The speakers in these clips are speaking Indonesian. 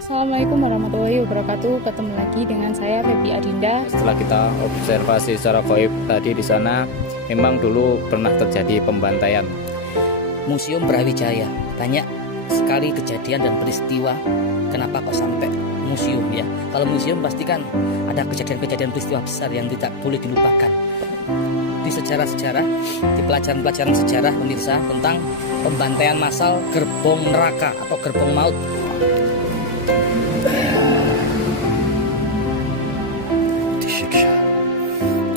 Assalamualaikum warahmatullahi wabarakatuh. Ketemu lagi dengan saya Febi Adinda. Setelah kita observasi secara gaib tadi di sana, memang dulu pernah terjadi pembantaian. Museum Brawijaya, banyak sekali kejadian dan peristiwa. Kenapa kok sampai museum ya? Kalau museum pasti kan ada kejadian-kejadian peristiwa besar yang tidak boleh dilupakan. Di sejarah-sejarah, di pelajaran-pelajaran sejarah pemirsa tentang pembantaian massal gerbong neraka atau gerbong maut.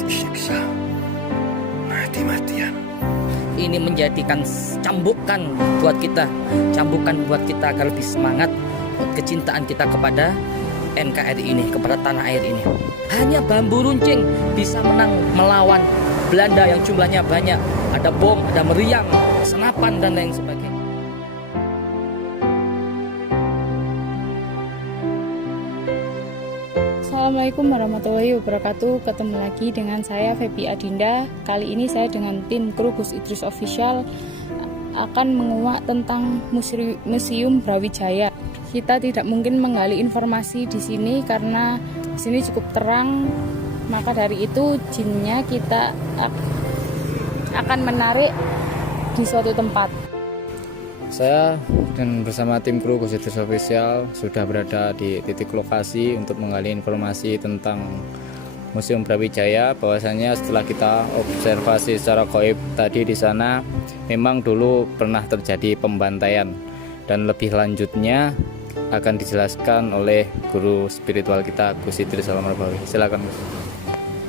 Disiksa, mati-matian. Ini menjadikan cambukan buat kita agar lebih semangat kecintaan kita kepada NKRI ini, kepada tanah air ini. Hanya bambu runcing bisa menang melawan Belanda yang jumlahnya banyak. Ada bom, ada meriam, senapan dan lain sebagainya. Assalamualaikum warahmatullahi wabarakatuh. Ketemu lagi dengan saya Febi Adinda. Kali ini saya dengan tim kru Gus Idris Official akan menguak tentang Museum Brawijaya. Kita tidak mungkin menggali informasi di sini karena di sini cukup terang. Maka dari itu jinnya kita akan menarik di suatu tempat. Saya dan bersama tim kru Gus Idris Official sudah berada di titik lokasi untuk menggali informasi tentang Museum Brawijaya. Bahwasanya setelah kita observasi secara gaib tadi di sana, memang dulu pernah terjadi pembantaian, dan lebih lanjutnya akan dijelaskan oleh guru spiritual kita Gus Idris Al-Marbawi. Silakan Gus.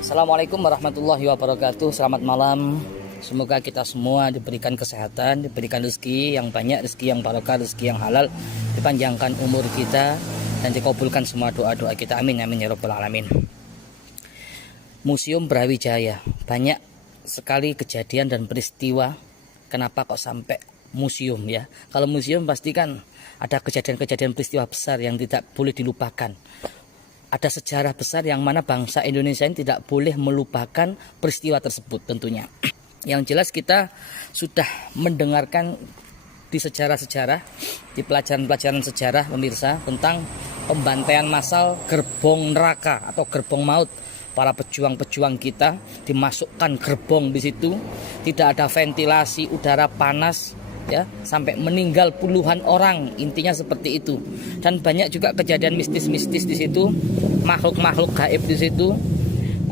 Assalamualaikum warahmatullahi wabarakatuh. Selamat malam. Semoga kita semua diberikan kesehatan, diberikan rezeki yang banyak, rezeki yang barokah, rezeki yang halal, dipanjangkan umur kita dan dikabulkan semua doa-doa kita. Amin amin ya rabbal alamin. Museum Brawijaya, banyak sekali kejadian dan peristiwa. Kenapa kok sampai museum ya? Kalau museum pasti kan ada kejadian-kejadian peristiwa besar yang tidak boleh dilupakan. Ada sejarah besar yang mana bangsa Indonesia ini tidak boleh melupakan peristiwa tersebut tentunya. Yang jelas kita sudah mendengarkan di sejarah-sejarah, di pelajaran-pelajaran sejarah pemirsa tentang pembantaian massal gerbong neraka atau gerbong maut. Para pejuang-pejuang kita dimasukkan gerbong di situ, tidak ada ventilasi, udara panas ya, sampai meninggal puluhan orang, intinya seperti itu. Dan banyak juga kejadian mistis-mistis di situ, makhluk-makhluk gaib di situ.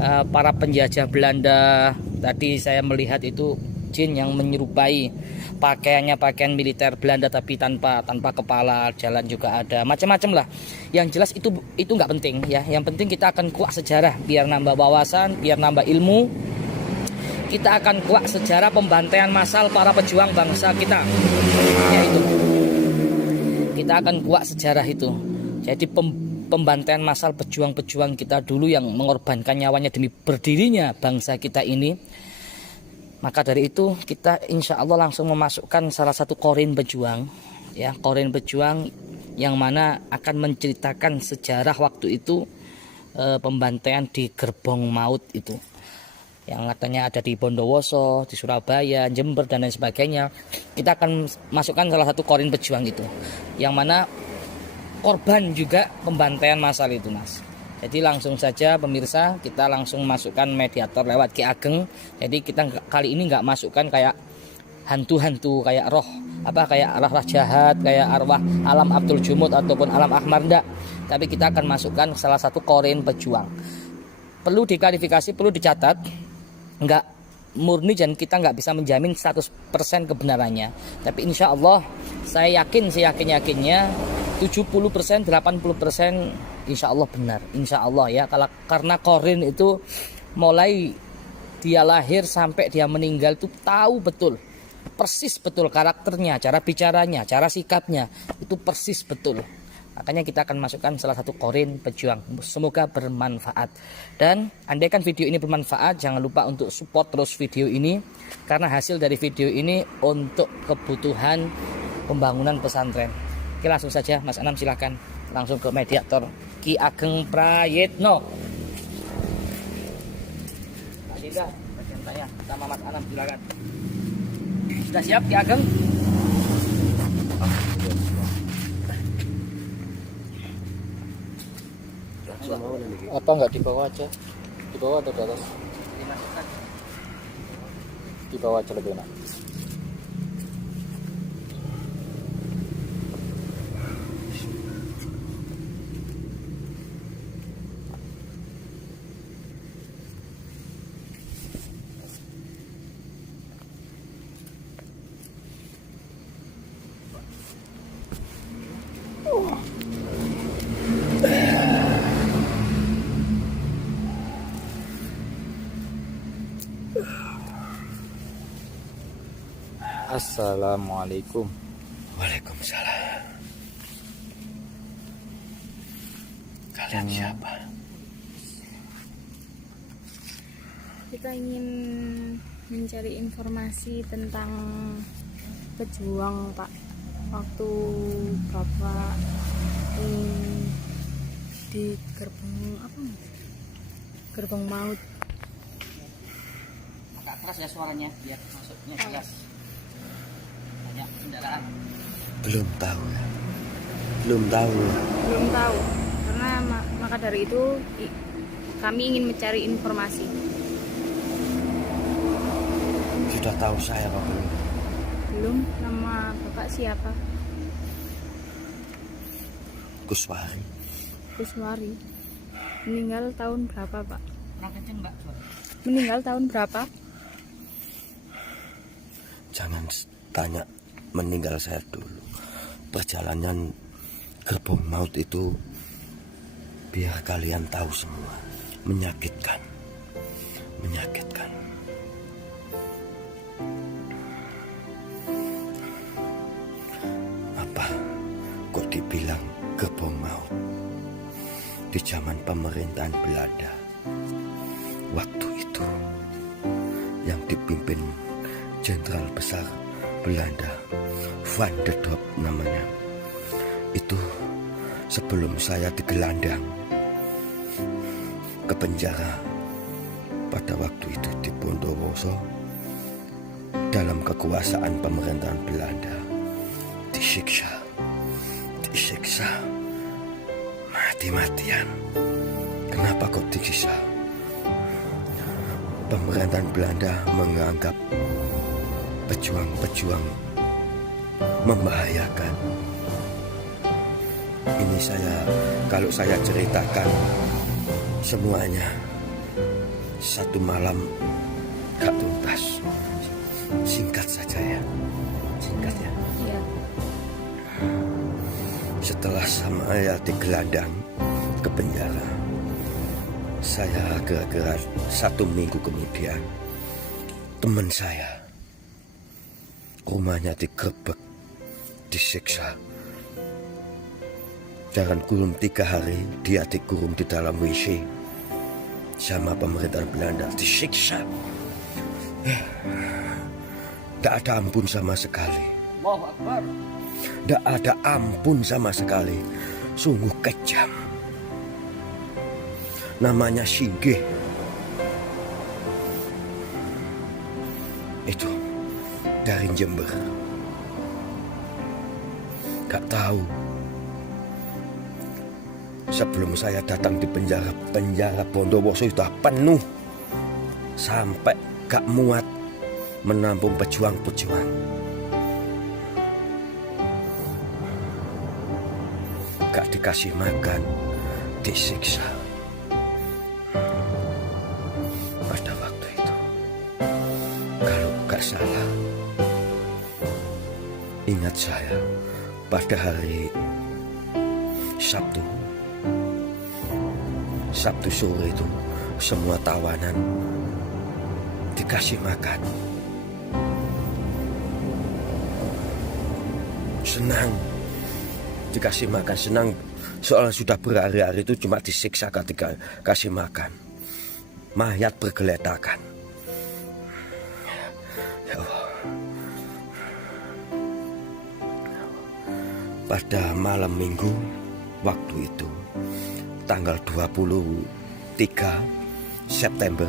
Para penjajah Belanda tadi saya melihat itu jin yang menyerupai pakaiannya pakaian militer Belanda tapi tanpa kepala, jalan juga ada, macam-macam lah. Yang jelas itu nggak penting ya. Yang penting kita akan kuak sejarah biar nambah wawasan, biar nambah ilmu. Kita akan kuak sejarah pembantaian massal para pejuang bangsa kita. Ya itu. Kita akan kuak sejarah itu. Jadi pembantaian massal pejuang-pejuang kita dulu yang mengorbankan nyawanya demi berdirinya bangsa kita ini. Maka dari itu kita insya Allah langsung memasukkan salah satu korin pejuang ya, korin pejuang yang mana akan menceritakan sejarah waktu itu pembantaian di gerbong maut itu. Yang katanya ada di Bondowoso, di Surabaya, Jember dan lain sebagainya. Kita akan masukkan salah satu korin pejuang itu. Yang mana korban juga pembantaian massal itu mas. Jadi langsung saja pemirsa kita langsung masukkan mediator lewat Ki Ageng. Jadi kita kali ini nggak masukkan kayak hantu-hantu, kayak roh kayak arwah jahat, kayak arwah alam Abdul Jumud ataupun alam Ahmar enggak. Tapi kita akan masukkan salah satu korin pejuang. Perlu diklarifikasi, perlu dicatat, nggak murni dan kita nggak bisa menjamin 100% kebenarannya. Tapi insya Allah saya yakin, seyakin-yakinnya 70%, 80% insya Allah benar, insya Allah ya. Karena korin itu mulai dia lahir sampai dia meninggal itu tahu betul, persis betul karakternya, cara bicaranya, cara sikapnya itu persis betul. Makanya kita akan masukkan salah satu korin pejuang. Semoga bermanfaat. Dan andaikan video ini bermanfaat, jangan lupa untuk support terus video ini, karena hasil dari video ini untuk kebutuhan pembangunan pesantren. Oke, langsung saja Mas Anam, silahkan langsung ke mediator Ki Ageng Prayitno. Mas Indra, bagian tanya sama Mas Anam, silakan. Sudah siap Ki Ageng? Apa nggak di bawah aja? Di bawah atau di atas? Di bawah aja lebih enak. Assalamualaikum. Waalaikumsalam. Kalian siapa? Kita ingin mencari informasi tentang pejuang Pak. Waktu Bapak di gerbong maut. Agak keras ya suaranya biar masuknya jelas. Banyak kendaraan. Belum tahu ya. Belum tahu. Belum tahu. Karena maka dari itu kami ingin mencari informasi. Sudah tahu saya apa belum? Belum. Nama Bapak siapa? Kuswari. Kuswari. Meninggal tahun berapa Pak? Kurang kenceng Mbak. Meninggal tahun berapa? Jangan tanya meninggal saya dulu. Perjalanan gerbong maut itu biar kalian tahu semua. Menyakitkan. Menyakitkan. Apa kok dibilang gerbong maut? Di zaman pemerintahan Belanda, waktu itu yang dipimpin Jenderal Besar Belanda Van der Dorp namanya. Itu sebelum saya digelandang ke penjara pada waktu itu di Bondowoso dalam kekuasaan pemerintahan Belanda, disiksa mati-matian. Kenapa kok disiksa? Pemerintahan Belanda menganggap pejuang-pejuang membahayakan. Ini kalau saya ceritakan semuanya satu malam gak tuntas. Singkat saja ya. Singkat ya. Iya. Setelah saya digelandang ke penjara, saya kira-kira 1 minggu kemudian teman saya rumahnya digerebek, disiksa. Dalam kurun 3 hari dia dikurung di dalam WC sama pemerintahan Belanda, disiksa. Tidak ada ampun sama sekali. Allahu Akbar. Tidak ada ampun sama sekali. Sungguh kejam. Namanya Singgih. Itu dari Jember. Gak tahu. Sebelum saya datang di penjara Bondowoso sudah penuh. Sampai gak muat menampung pejuang-pejuang. Gak dikasih makan, disiksa. Pada waktu itu, kalau gak salah, ingat saya pada hari Sabtu sore itu semua tawanan dikasih makan. Senang dikasih makan, senang soalnya sudah berhari-hari itu cuma disiksa ketika kasih makan. Mayat bergeletakan. Ya Allah. Pada malam minggu waktu itu tanggal 23 September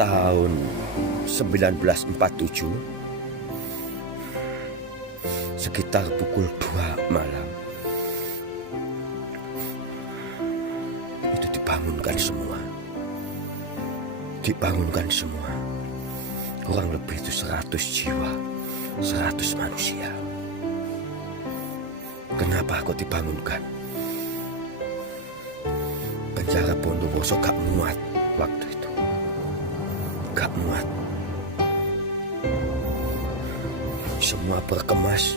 tahun 1947 sekitar pukul 2 malam itu dibangunkan semua. Kurang lebih itu 100 jiwa, 100 manusia. Kenapa kok dibangunkan? Penjara Bondowoso gak muat waktu itu. Gak muat. Semua berkemas.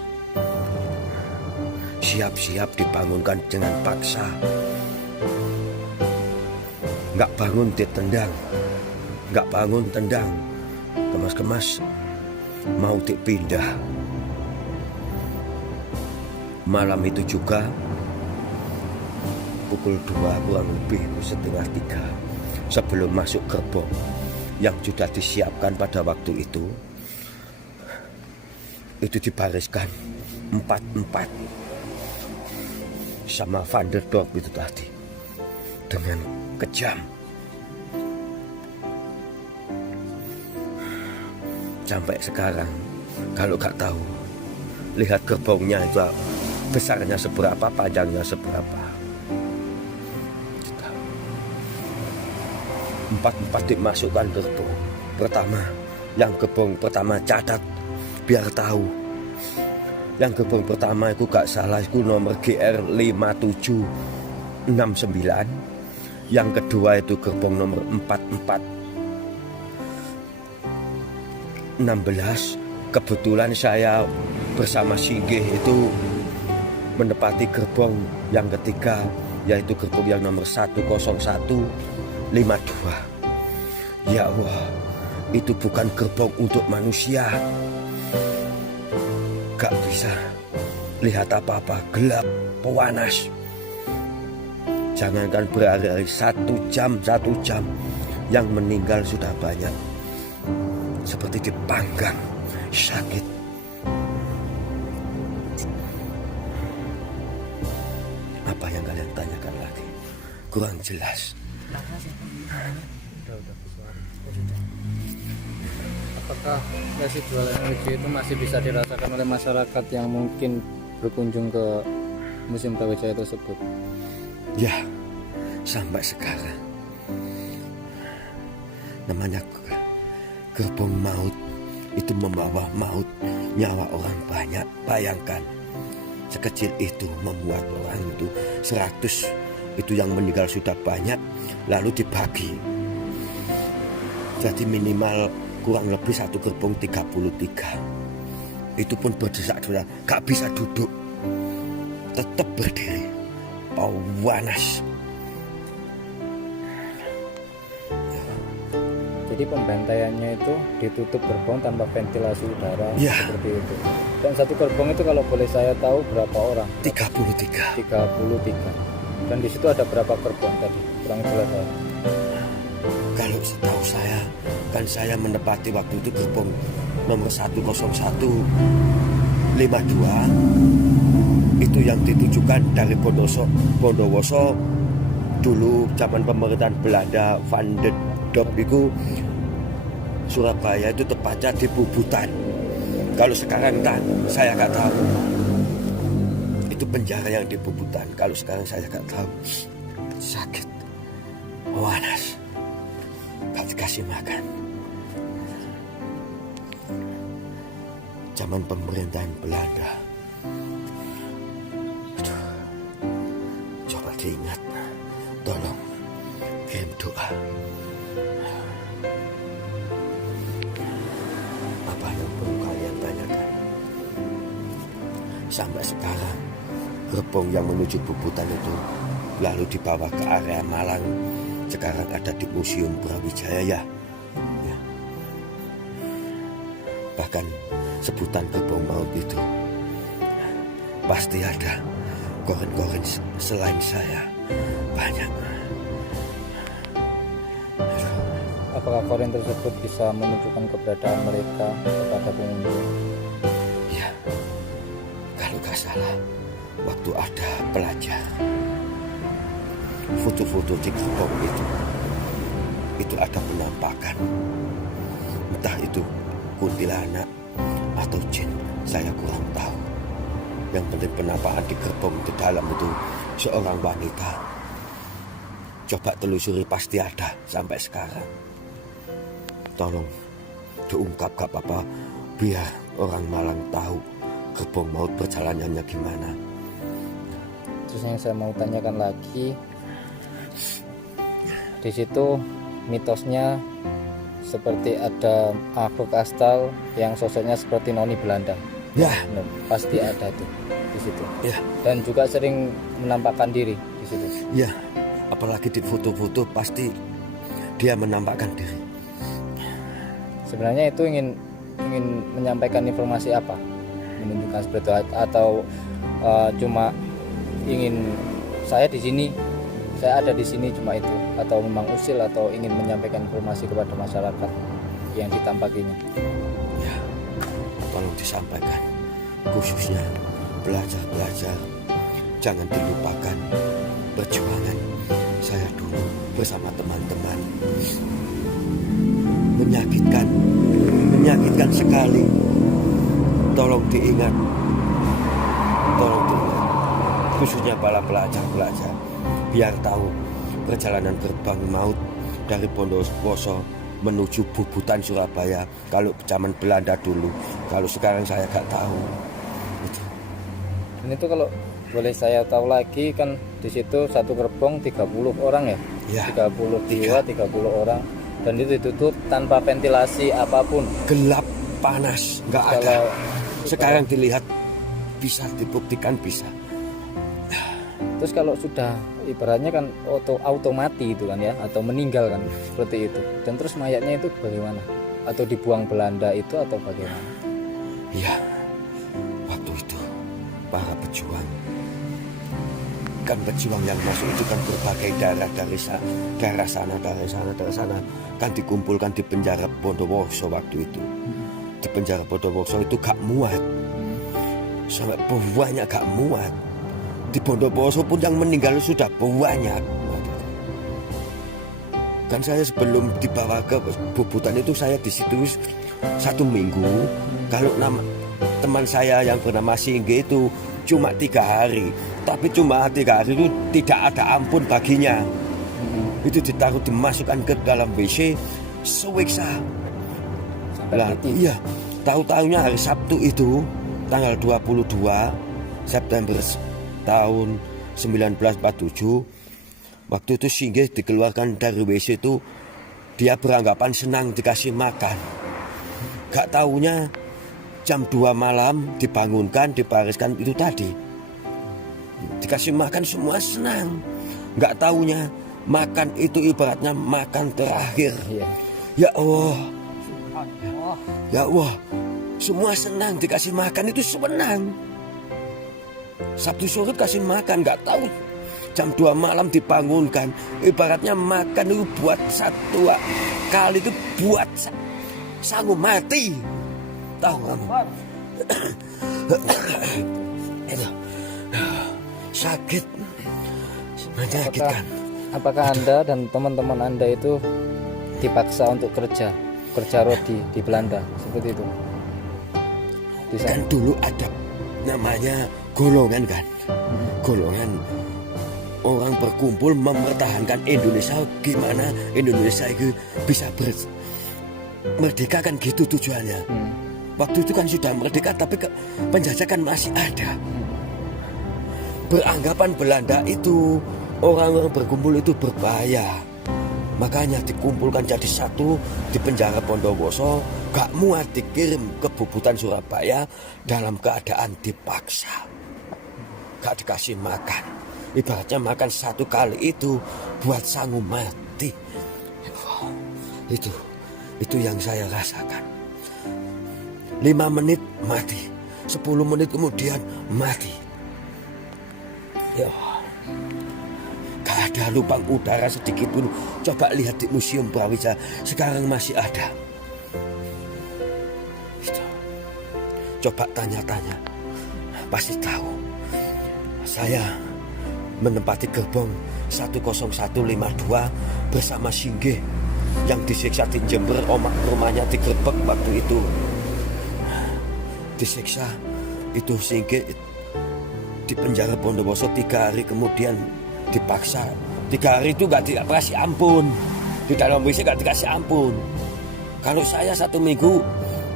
Siap-siap dibangunkan dengan paksa. Gak bangun ditendang. Gak bangun tendang. Kemas-kemas mau dipindah. Malam itu juga pukul 2 kurang lebih setengah 3 sebelum masuk gerbong yang sudah disiapkan pada waktu itu dibariskan 4-4 sama Van der Dorp itu tadi dengan kejam. Sampai sekarang kalau gak tahu, lihat gerbongnya itu besarnya seberapa, panjangnya seberapa. 4-4 dimasukkan gerbong pertama. Yang gerbong pertama catat biar tahu. Yang gerbong pertama itu gak salah itu nomor GR 5769. Yang kedua itu gerbong nomor 4416. Kebetulan saya bersama Singgih itu menepati gerbong yang ketiga, yaitu gerbong yang nomor 10152. Ya Allah, itu bukan gerbong untuk manusia. Gak bisa lihat apa-apa, gelap, panas. Jangankan berhari-hari, 1 jam, yang meninggal sudah banyak. Seperti dipanggang, sakit. Apa yang kalian tanyakan lagi? Kurang jelas. Apakah sesi jualan energi itu masih bisa dirasakan oleh masyarakat yang mungkin berkunjung ke Museum Brawijaya tersebut? Ya, sampai sekarang. Namanya gerbong maut itu membawa maut, nyawa orang banyak. Bayangkan, sekecil itu membuat orang itu 100 itu yang meninggal sudah banyak, lalu dibagi. Jadi minimal kurang lebih satu gerbong 33. Itu pun berdesak-desak, gak bisa duduk, tetap berdiri, panas. Jadi pembantaiannya itu ditutup gerbong tanpa ventilasi udara, ya, seperti itu. Dan satu gerbong itu kalau boleh saya tahu berapa orang? 33. 33. Dan di situ ada berapa gerbong tadi? Kurang jelas saya. Kalau setahu saya, kan saya menepati waktu itu gerbong nomor 10152 itu yang ditujukan dari Bondowoso dulu zaman pemerintahan Belanda, Van der Dorp itu Surabaya itu tepatnya di Bubutan. Kalau sekarang saya nggak tahu. Itu penjara yang di Bubutan. Kalau sekarang saya nggak tahu. Sakit, panas, gak dikasih makan. Zaman pemerintahan Belanda. Coba diingat, tolong kirim doa. Apa yang perlu kalian tanyakan? Sampai sekarang gerbong yang menuju Bubutan itu lalu dibawa ke area Malang. Sekarang ada di Museum Brawijaya ya. Bahkan sebutan gerbong maut itu pasti ada koren-koren selain saya banyak. Apakah koren tersebut bisa menunjukkan keberadaan mereka kepada pengunjung? Ya, kalau gak salah waktu ada pelajar, foto-foto di gerbong itu ada penampakan, entah itu kuntilanak atau jin, saya kurang tahu. Yang penting penampakan di gerbong itu dalam itu seorang wanita Coba telusuri, pasti ada sampai sekarang. Tolong diungkap gak apa-apa, biar orang Malang tahu gerbong maut perjalanannya gimana. Terus yang saya mau tanyakan lagi, di situ mitosnya seperti ada makhluk astral yang sosoknya seperti noni Belanda. Ya, Nah, pasti ada tuh di situ. ya, Dan juga sering menampakkan diri di situ. ya. Apalagi di foto-foto pasti dia menampakkan diri. Sebenarnya itu ingin menyampaikan informasi apa? Menunjukkan seperti itu atau cuma ingin saya di sini, saya ada di sini cuma itu, atau memang usil atau ingin menyampaikan informasi kepada masyarakat yang ditampakinya. Ya, tolong disampaikan, khususnya belajar, jangan dilupakan perjuangan saya dulu bersama teman-teman. Menyakitkan sekali. Tolong diingat, khususnya para pelajar biar tahu perjalanan gerbang maut dari Bondowoso menuju Bubutan Surabaya. Kalau zaman Belanda dulu, kalau sekarang saya gak tahu. Dan itu kalau boleh saya tahu lagi, kan di situ satu gerbong 30 orang ya, Ya, 30 jiwa, 30 orang, dan itu ditutup tanpa ventilasi apapun. gelap, panas, nggak ada. Kalau Sekarang dilihat, bisa dibuktikan bisa. terus kalau sudah ibaratnya kan auto mati itu kan ya, atau meninggal kan seperti itu, dan terus mayatnya itu bagaimana? Atau dibuang Belanda itu atau bagaimana? Iya, waktu itu para pejuang, kan pejuang yang masuk itu kan berbagai daerah, daerah sana, kan dikumpulkan di penjara Bondowoso waktu itu. Di penjara Bondowoso itu gak muat, sampai banyak gak muat. Di Bondowoso pun yang meninggal sudah banyak. Kan saya sebelum dibawa ke Bubutan itu saya di situ 1 minggu. Kalau teman saya yang bernama Singge itu cuma 3 hari, tapi cuma 3 hari itu tidak ada ampun baginya. Itu ditaruh, dimasukkan ke dalam WC, sesiksa. Lah, iya, tahu-tahunya hari Sabtu itu tanggal 22 September tahun 1947, waktu itu Singge dikeluarkan dari WC itu, dia beranggapan senang dikasih makan. Gak taunya jam 2 malam dibangunkan, dibariskan itu tadi. Dikasih makan semua senang. Gak taunya makan itu ibaratnya makan terakhir. Iya. Ya Allah. Ya Allah. Semua senang dikasih makan itu senang. Sabtu sore kasih makan, gak tahu jam 2 malam dibangunkan. Ibaratnya makan itu buat satu kali itu buat sanggup mati. Tahu kamu? Itu sakit, menyakitkan. Apakah Anda dan teman-teman Anda itu dipaksa untuk kerja rodi di Belanda seperti itu? Kan dulu ada namanya golongan kan, golongan orang berkumpul mempertahankan Indonesia. Gimana Indonesia itu bisa merdeka kan, gitu tujuannya. Waktu itu kan sudah merdeka, tapi penjajahan masih ada. Beranggapan Belanda itu orang-orang berkumpul itu berbahaya, makanya dikumpulkan jadi satu di penjara Bondowoso. Gak muat dikirim ke Bubutan Surabaya dalam keadaan dipaksa, gak dikasih makan. Ibaratnya makan satu kali itu buat sanggup mati. Itu yang saya rasakan. 5 menit mati, 10 menit kemudian mati. Ya, gak ada lubang udara sedikit pun. Coba lihat di Museum Brawijaya, sekarang masih ada. Coba tanya-tanya, pasti tahu. Saya menempati gerbong 10152 bersama Singge yang disiksa di Jember. Rumahnya digerebek waktu itu, disiksa. Itu Singge di penjara Bondowoso 3 hari, kemudian dipaksa 3 hari itu nggak dikasih ampun. Di dalam WC nggak dikasih ampun. Kalau saya 1 minggu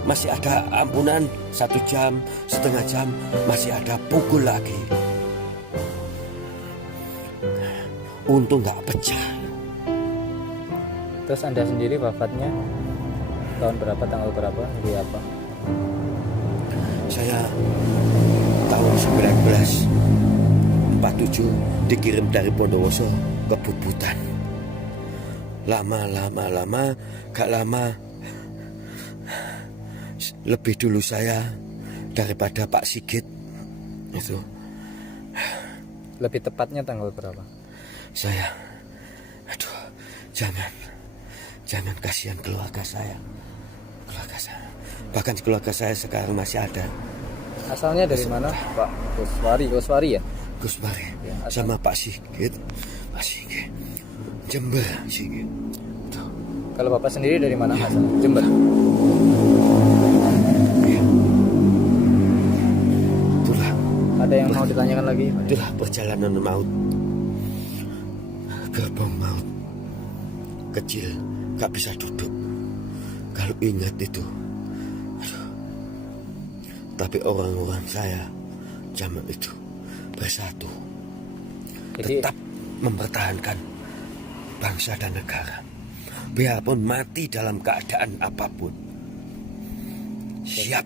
masih ada ampunan 1 jam, setengah jam, masih ada pukul lagi. Untung nggak pecah. Terus Anda sendiri wafatnya tahun berapa, tanggal berapa, hari apa? Saya tahun 1947 dikirim dari Bondowoso ke Bubutan. Lama, gak lama. Lebih dulu saya daripada Pak Sigit. Itu. Lebih tepatnya tanggal berapa? Saya, aduh, jangan kasihan keluarga saya. Bahkan keluarga saya sekarang masih ada. Asalnya dari mana, Pak? Goswari ya? Gusmari Ya, sama Pak Sigit, Jember Sigit. Kalau Bapak sendiri dari mana asalnya? Jember. Iya. Itulah, Ada yang mau ditanyakan lagi, Pak? itulah perjalanan maut. Gerbong maut. Kecil, gak bisa duduk. Kalau ingat itu, aduh. Tapi orang-orang saya zaman itu bersatu, Jadi tetap mempertahankan bangsa dan negara, biarpun mati dalam keadaan apapun. Siap.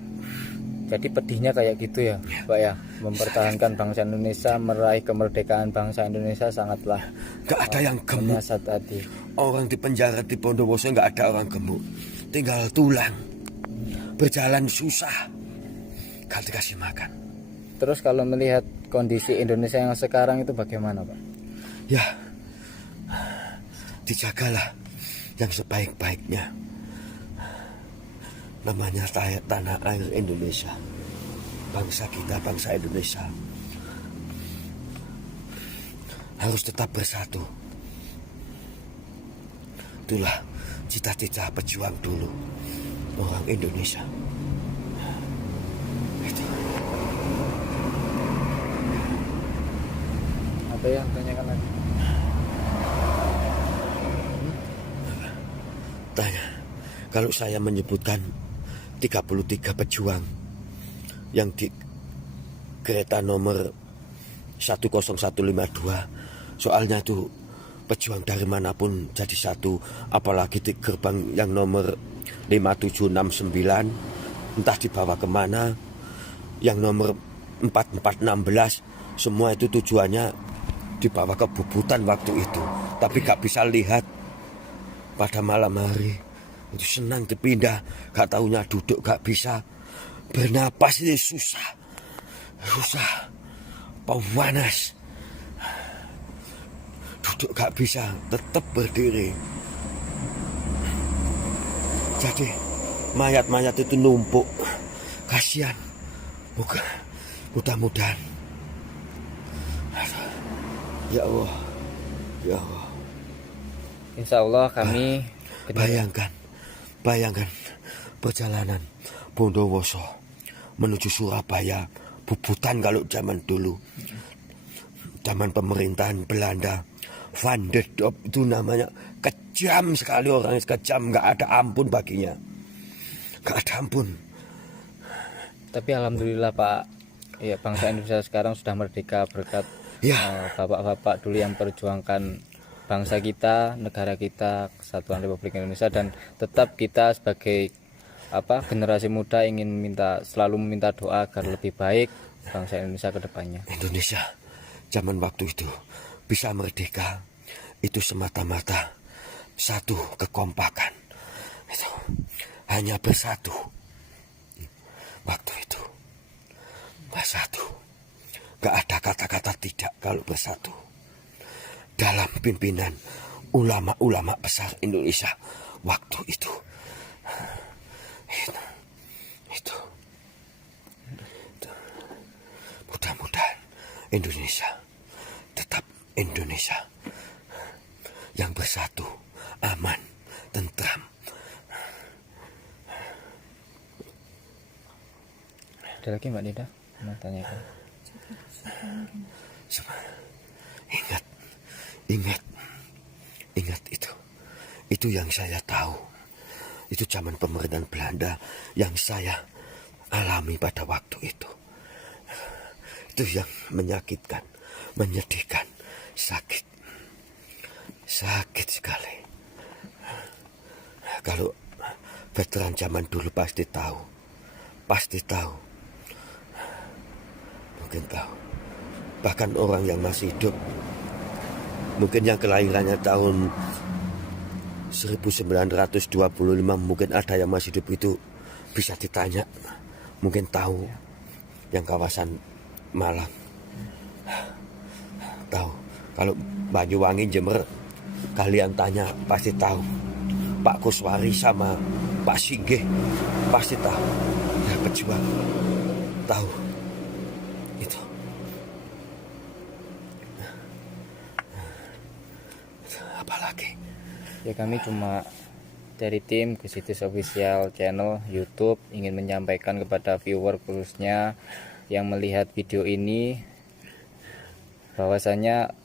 Jadi pedihnya kayak gitu ya, Pak ya. Mempertahankan bangsa Indonesia, meraih kemerdekaan bangsa Indonesia sangatlah Gak ada yang gemuk. menyasat hati. Orang di penjara di Bondowoso gak ada orang gemuk, tinggal tulang, berjalan susah, gak dikasih makan. Terus kalau melihat kondisi Indonesia yang sekarang itu bagaimana, Pak? Ya, dijagalah yang sebaik-baiknya. Namanya tanah air Indonesia, bangsa kita, bangsa Indonesia harus tetap bersatu. Itulah cita-cita pejuang dulu orang Indonesia. Itu. Ada yang tanyakan lagi? Tanya, kalau saya menyebutkan 33 pejuang yang di kereta nomor 10152, soalnya itu pejuang dari manapun jadi satu, apalagi di gerbang yang nomor 5769 entah dibawa kemana, yang nomor 4416 semua itu tujuannya dibawa ke Bubutan waktu itu, tapi gak bisa lihat pada malam hari. Itu senang dipindah, gak taunya duduk gak bisa, bernapas ini susah, panas, duduk gak bisa, tetap berdiri. Jadi mayat-mayat itu numpuk, kasihan. Mudah-mudahan, ya Allah, ya Allah. Insya Allah kami Bayangkan perjalanan Bondowoso menuju Surabaya, Bubutan kalau zaman dulu, zaman pemerintahan Belanda, Van der Dop itu namanya, kejam sekali orangnya, kejam, nggak ada ampun baginya, nggak ada ampun. Tapi alhamdulillah Pak, ya bangsa Indonesia sekarang sudah merdeka berkat Ya. bapak-bapak dulu yang perjuangkan bangsa kita, negara kita, Kesatuan Republik Indonesia, dan tetap kita sebagai generasi muda ingin selalu meminta doa agar lebih baik bangsa Indonesia ke depannya. Indonesia zaman waktu itu bisa merdeka itu semata-mata satu kekompakan, itu hanya bersatu. Waktu itu bersatu, gak ada kata-kata tidak kalau bersatu. Dalam pimpinan ulama-ulama besar Indonesia waktu itu. Itu. Mudah-mudahan Indonesia tetap Indonesia yang bersatu, aman, tentram. Ada lagi Mbak Nida mau tanyakan? Ingat Itu yang saya tahu. Itu zaman pemerintahan Belanda yang saya alami pada waktu itu. Itu yang menyakitkan, menyedihkan, sakit. Sakit sekali. Kalau veteran zaman dulu pasti tahu. Pasti tahu. Mungkin tahu. Bahkan orang yang masih hidup, mungkin yang kelahirannya tahun 1925, mungkin ada yang masih hidup itu bisa ditanya. Mungkin tahu yang kawasan Malang. Tahu. Kalau Banyuwangi, Jember, kalian tanya pasti tahu. Pak Kuswari sama Pak Singgih pasti tahu. Ya, pejuang tahu itu. Apalagi? Ya kami cuma dari tim Gus Idris Official Channel YouTube ingin menyampaikan kepada viewer khususnya yang melihat video ini bahwasanya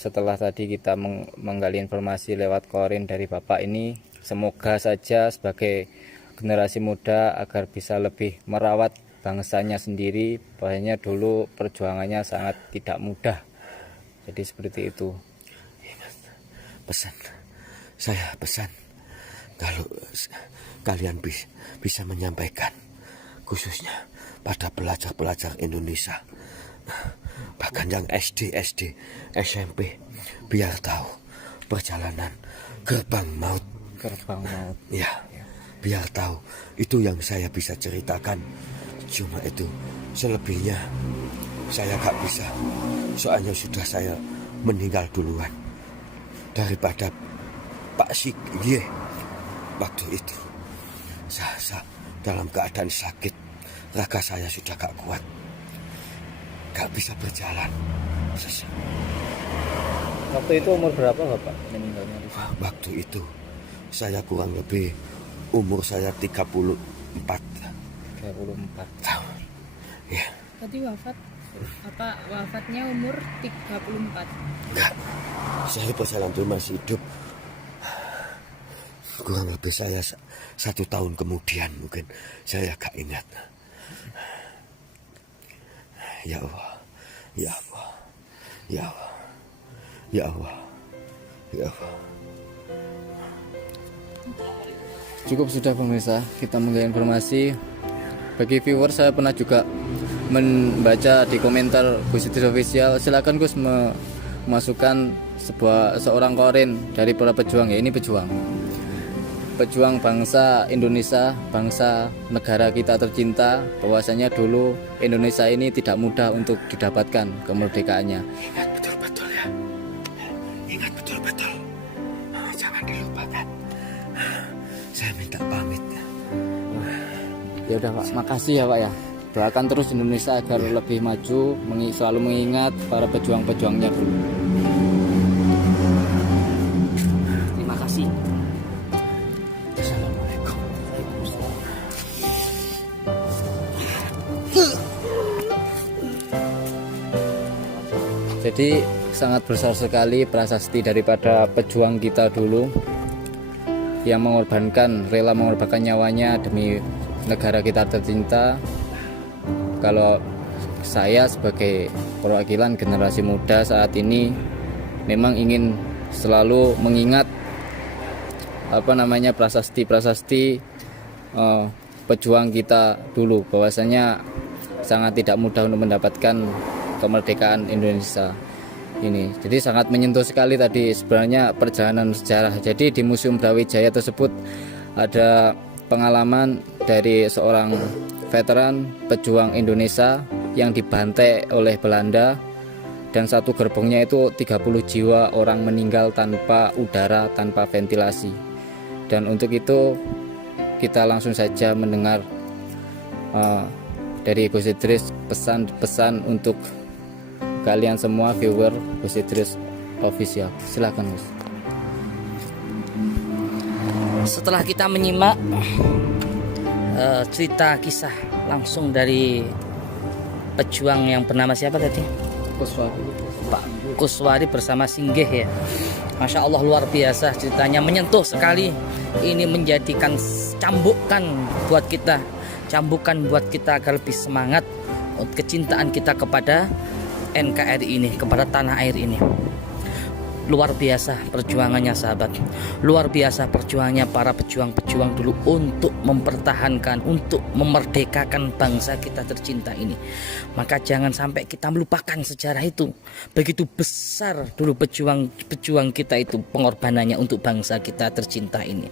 setelah tadi kita menggali informasi lewat korin dari Bapak ini, semoga saja sebagai generasi muda agar bisa lebih merawat bangsanya sendiri, bahwasanya dulu perjuangannya sangat tidak mudah. Jadi seperti itu. Saya pesan kalau kalian bisa menyampaikan khususnya pada pelajar-pelajar Indonesia, bahkan yang SD, SMP, biar tahu perjalanan gerbang maut. Ya, biar tahu. Itu yang saya bisa ceritakan. Cuma itu, selebihnya saya gak bisa. Soalnya sudah saya meninggal duluan daripada Pak Singgih waktu itu. Saya dalam keadaan sakit, raga saya sudah gak kuat, gak bisa berjalan. Waktu itu umur berapa Bapak meninggalnya? Waktu itu saya kurang lebih umur saya 34 tahun. Ya. Tadi wafatnya umur 34? Enggak. Saya pas itu masih hidup. Kurang lebih saya 1 tahun kemudian mungkin, saya gak ingat. Ya Allah, ya Allah, ya Allah, ya Allah, ya Allah. Cukup sudah pemirsa, kita menggali informasi. Bagi viewer, saya pernah juga membaca di komentar Gus Idris Official, silakan Gus memasukkan seorang korin dari para pejuang. Ya, ini pejuang bangsa Indonesia, bangsa negara kita tercinta, bahwasanya dulu Indonesia ini tidak mudah untuk didapatkan kemerdekaannya. Ingat betul-betul ya. Ingat betul-betul. Jangan dilupakan. Saya minta pamit. Ya udah Pak, makasih ya Pak ya. Doakan terus Indonesia agar lebih maju, selalu mengingat para pejuang-pejuangnya dulu. Terima kasih. Assalamualaikum. Jadi sangat besar sekali prasasti daripada pejuang kita dulu yang rela mengorbankan nyawanya demi negara kita tercinta. Kalau saya sebagai perwakilan generasi muda saat ini memang ingin selalu mengingat prasasti pejuang kita dulu, bahwasanya sangat tidak mudah untuk mendapatkan kemerdekaan Indonesia ini. Jadi sangat menyentuh sekali tadi sebenarnya perjalanan sejarah. Jadi di Museum Brawijaya tersebut ada pengalaman dari seorang veteran pejuang Indonesia yang dibantai oleh Belanda, dan satu gerbongnya itu 30 jiwa orang meninggal tanpa udara, tanpa ventilasi. Dan untuk itu kita langsung saja mendengar dari Gus Idris pesan-pesan untuk kalian semua viewer Gus Idris Official. Silakan Gus. Setelah kita menyimak cerita kisah langsung dari pejuang yang bernama siapa tadi? Kuswari. Pak Kuswari bersama Singgih ya. Masya Allah, luar biasa ceritanya, menyentuh sekali. Ini menjadikan cambukan buat kita, cambukan buat kita agar lebih semangat kecintaan kita kepada NKRI ini, kepada tanah air ini. Luar biasa perjuangannya sahabat, luar biasa perjuangannya para pejuang-pejuang dulu untuk mempertahankan, untuk memerdekakan bangsa kita tercinta ini. Maka jangan sampai kita melupakan sejarah itu. Begitu besar dulu pejuang-pejuang kita itu pengorbanannya untuk bangsa kita tercinta ini.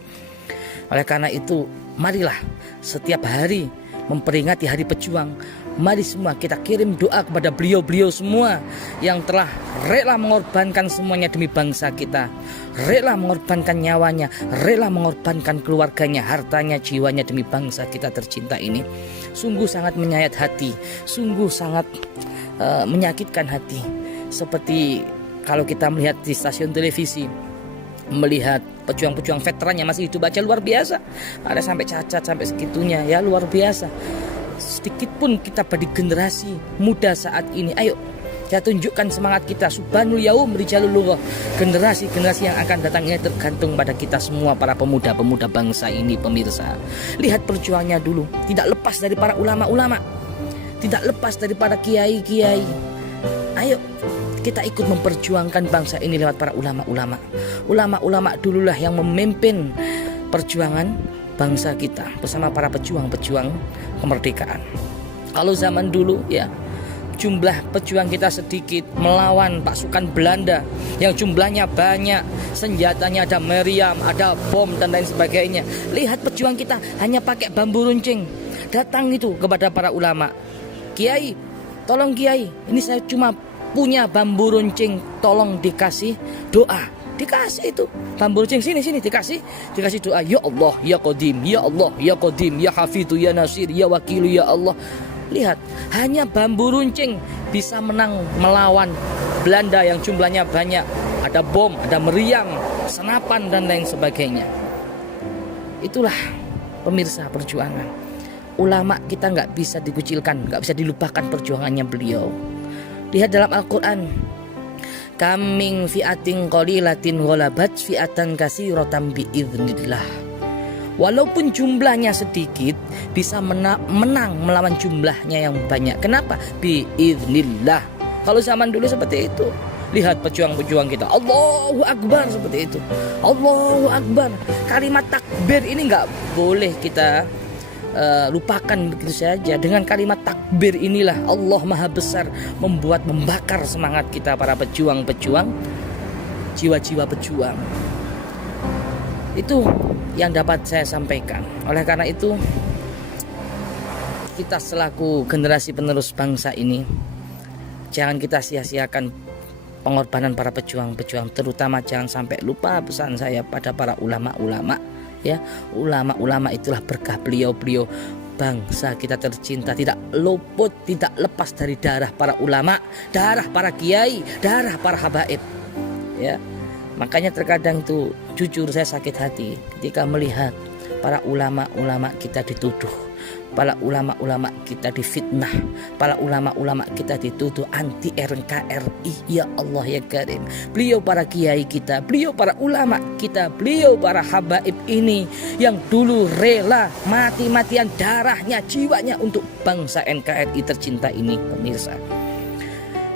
Oleh karena itu, marilah setiap hari memperingati Hari Pejuang, mari semua kita kirim doa kepada beliau-beliau semua yang telah rela mengorbankan semuanya demi bangsa kita, rela mengorbankan nyawanya, rela mengorbankan keluarganya, hartanya, jiwanya demi bangsa kita tercinta ini. Sungguh sangat menyayat hati, sungguh sangat menyakitkan hati. Seperti kalau kita melihat di stasiun televisi, melihat pejuang-pejuang veteran yang masih hidup aja luar biasa, ada sampai cacat sampai segitunya ya, luar biasa. Sedikit pun kita bagi generasi muda saat ini, ayo kita tunjukkan semangat kita. Subhanul yaum rijalullah. Generasi-generasi yang akan datang ini tergantung pada kita semua, para pemuda-pemuda bangsa ini. Pemirsa, lihat perjuangannya dulu, tidak lepas dari para ulama-ulama, tidak lepas dari para kiai-kiai. Ayo kita ikut memperjuangkan bangsa ini lewat para ulama-ulama. Ulama-ulama dululah yang memimpin perjuangan bangsa kita bersama para pejuang-pejuang kemerdekaan. Kalau zaman dulu ya, jumlah pejuang kita sedikit melawan pasukan Belanda yang jumlahnya banyak, senjatanya ada meriam, ada bom dan lain sebagainya. Lihat pejuang kita hanya pakai bambu runcing, datang itu kepada para ulama, "Kiai, tolong Kiai, ini saya cuma punya bambu runcing, tolong dikasih doa." Dikasih itu bambu runcing, sini dikasih doa. Ya Allah ya Qadim, ya Allah ya Qadim, ya Hafidhu ya Nasir, ya Wakilu ya Allah. Lihat, hanya bambu runcing bisa menang melawan Belanda yang jumlahnya banyak, ada bom, ada meriam, senapan dan lain sebagainya. Itulah pemirsa perjuangan ulama kita, nggak bisa dikucilkan, nggak bisa dilupakan perjuangannya beliau. Lihat dalam Al-Quran, kaming fi'atin qalilatin ghalabat fi'atan katsiratan biidznillah. Walaupun jumlahnya sedikit, bisa menang melawan jumlahnya yang banyak. Kenapa? Biidznillah. Kalau zaman dulu seperti itu. Lihat pejuang-pejuang kita, Allahu Akbar, seperti itu. Allahu Akbar. Kalimat takbir ini nggak boleh kita lupakan begitu saja. Dengan kalimat takbir inilah Allah Maha Besar membakar semangat kita para pejuang-pejuang, jiwa-jiwa pejuang. Itu yang dapat saya sampaikan. Oleh karena itu, kita selaku generasi penerus bangsa ini, jangan kita sia-siakan pengorbanan para pejuang-pejuang, terutama jangan sampai lupa pesan saya pada para ulama-ulama. Ya, ulama-ulama itulah berkah beliau-beliau. Bangsa kita tercinta tidak luput, tidak lepas dari darah para ulama, darah para kiai, darah para habaib. Ya, makanya terkadang itu jujur saya sakit hati ketika melihat para ulama-ulama kita dituduh, para ulama-ulama kita difitnah, para ulama-ulama kita dituduh anti NKRI. Ya Allah ya Karim, beliau para kiai kita, beliau para ulama kita, beliau para habaib ini yang dulu rela mati-matian darahnya, jiwanya untuk bangsa NKRI tercinta ini, pemirsa.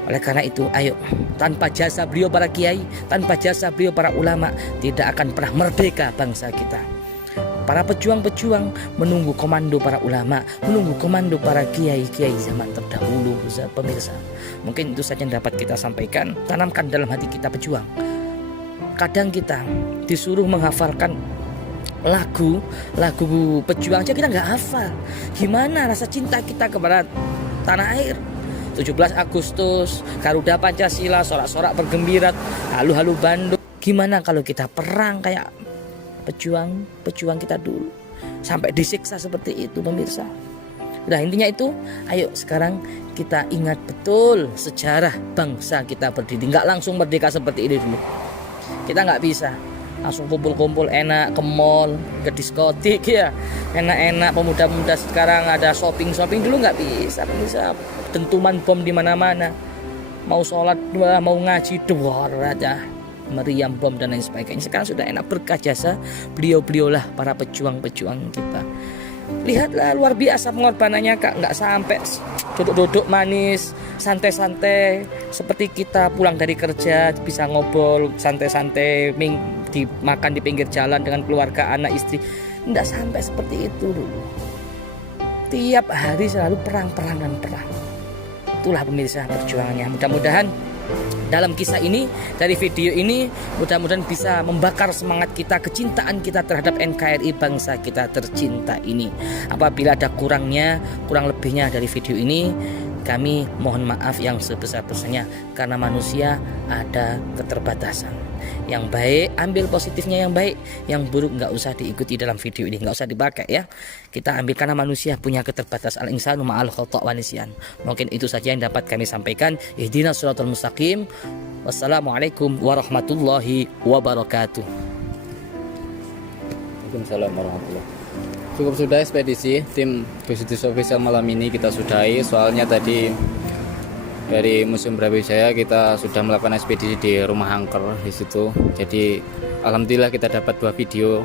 Oleh karena itu, ayo, tanpa jasa beliau para kiai, tanpa jasa beliau para ulama, tidak akan pernah merdeka bangsa kita. Para pejuang-pejuang menunggu komando para ulama, menunggu komando para kiai-kiai zaman terdahulu, pemirsa. Mungkin itu saja yang dapat kita sampaikan. Tanamkan dalam hati kita pejuang. Kadang kita disuruh menghafalkan lagu pejuang aja kita nggak hafal. Gimana rasa cinta kita kepada tanah air? 17 Agustus, Garuda Pancasila, sorak-sorak bergembira, halu-halu Bandung. Gimana kalau kita perang kayak pejuang kita dulu, sampai disiksa seperti itu, pemirsa. Nah, intinya itu, ayo sekarang kita ingat betul sejarah bangsa kita berdiri. Nggak langsung merdeka seperti ini dulu. Kita nggak bisa langsung kumpul-kumpul enak ke mall, ke diskotik ya, enak-enak. Pemuda-pemuda sekarang ada shopping dulu nggak bisa, pemirsa. Dentuman bom di mana-mana. Mau sholat, mau ngaji, duar aja. meriam bom dan lain sebagainya. Sekarang sudah enak, berkah jasa beliau-beliaulah para pejuang-pejuang kita. Lihatlah luar biasa pengorbanannya Kak, nggak sampai duduk-duduk manis, santai-santai seperti kita pulang dari kerja bisa ngobrol santai-santai, dimakan di pinggir jalan dengan keluarga, anak, istri. Nggak sampai seperti itu dulu. Tiap hari selalu perang. Itulah pemirsa perjuangannya. Mudah-mudahan dalam kisah ini, dari video ini, mudah-mudahan bisa membakar semangat kita, kecintaan kita terhadap NKRI, bangsa kita tercinta ini. Apabila ada kurang lebihnya dari video ini, kami mohon maaf yang sebesar-besarnya, karena manusia ada keterbatasan. Yang baik ambil positifnya, yang baik, yang buruk nggak usah diikuti dalam video ini, nggak usah dipakai ya. Kita ambil karena manusia punya keterbatasan. Al-insanu ma'al khata' wa nisyan. Mungkin itu saja yang dapat kami sampaikan. Ihdinas shiratal mustaqim. Wassalamualaikum warahmatullahi wabarakatuh. Waalaikumsalam warahmatullahi. Cukup sudah ekspedisi tim Gus Idris Official malam ini kita sudahi. Soalnya tadi dari Museum Brawijaya kita sudah melakukan ekspedisi di rumah angker di situ. Jadi alhamdulillah kita dapat 2 video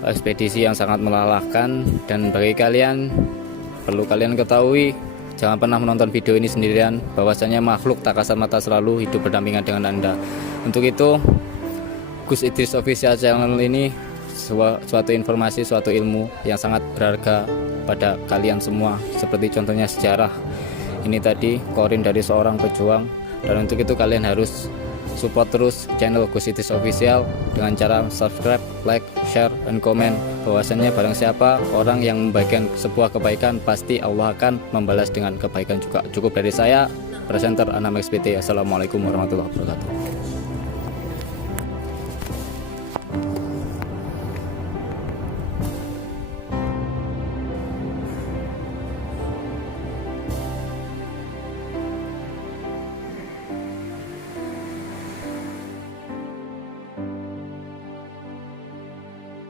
ekspedisi yang sangat melelahkan, dan bagi kalian perlu kalian ketahui, jangan pernah menonton video ini sendirian, bahwasanya makhluk tak kasat mata selalu hidup berdampingan dengan Anda. Untuk itu Gus Idris Official Channel ini suatu informasi, suatu ilmu yang sangat berharga pada kalian semua, seperti contohnya sejarah ini tadi, korin dari seorang pejuang. Dan untuk itu kalian harus support terus channel Gus Idris Official dengan cara subscribe, like, share, dan komen. Bahwasannya barang siapa orang yang membagikan sebuah kebaikan, pasti Allah akan membalas dengan kebaikan juga. Cukup dari saya, presenter Anam XPT. Assalamualaikum warahmatullahi wabarakatuh.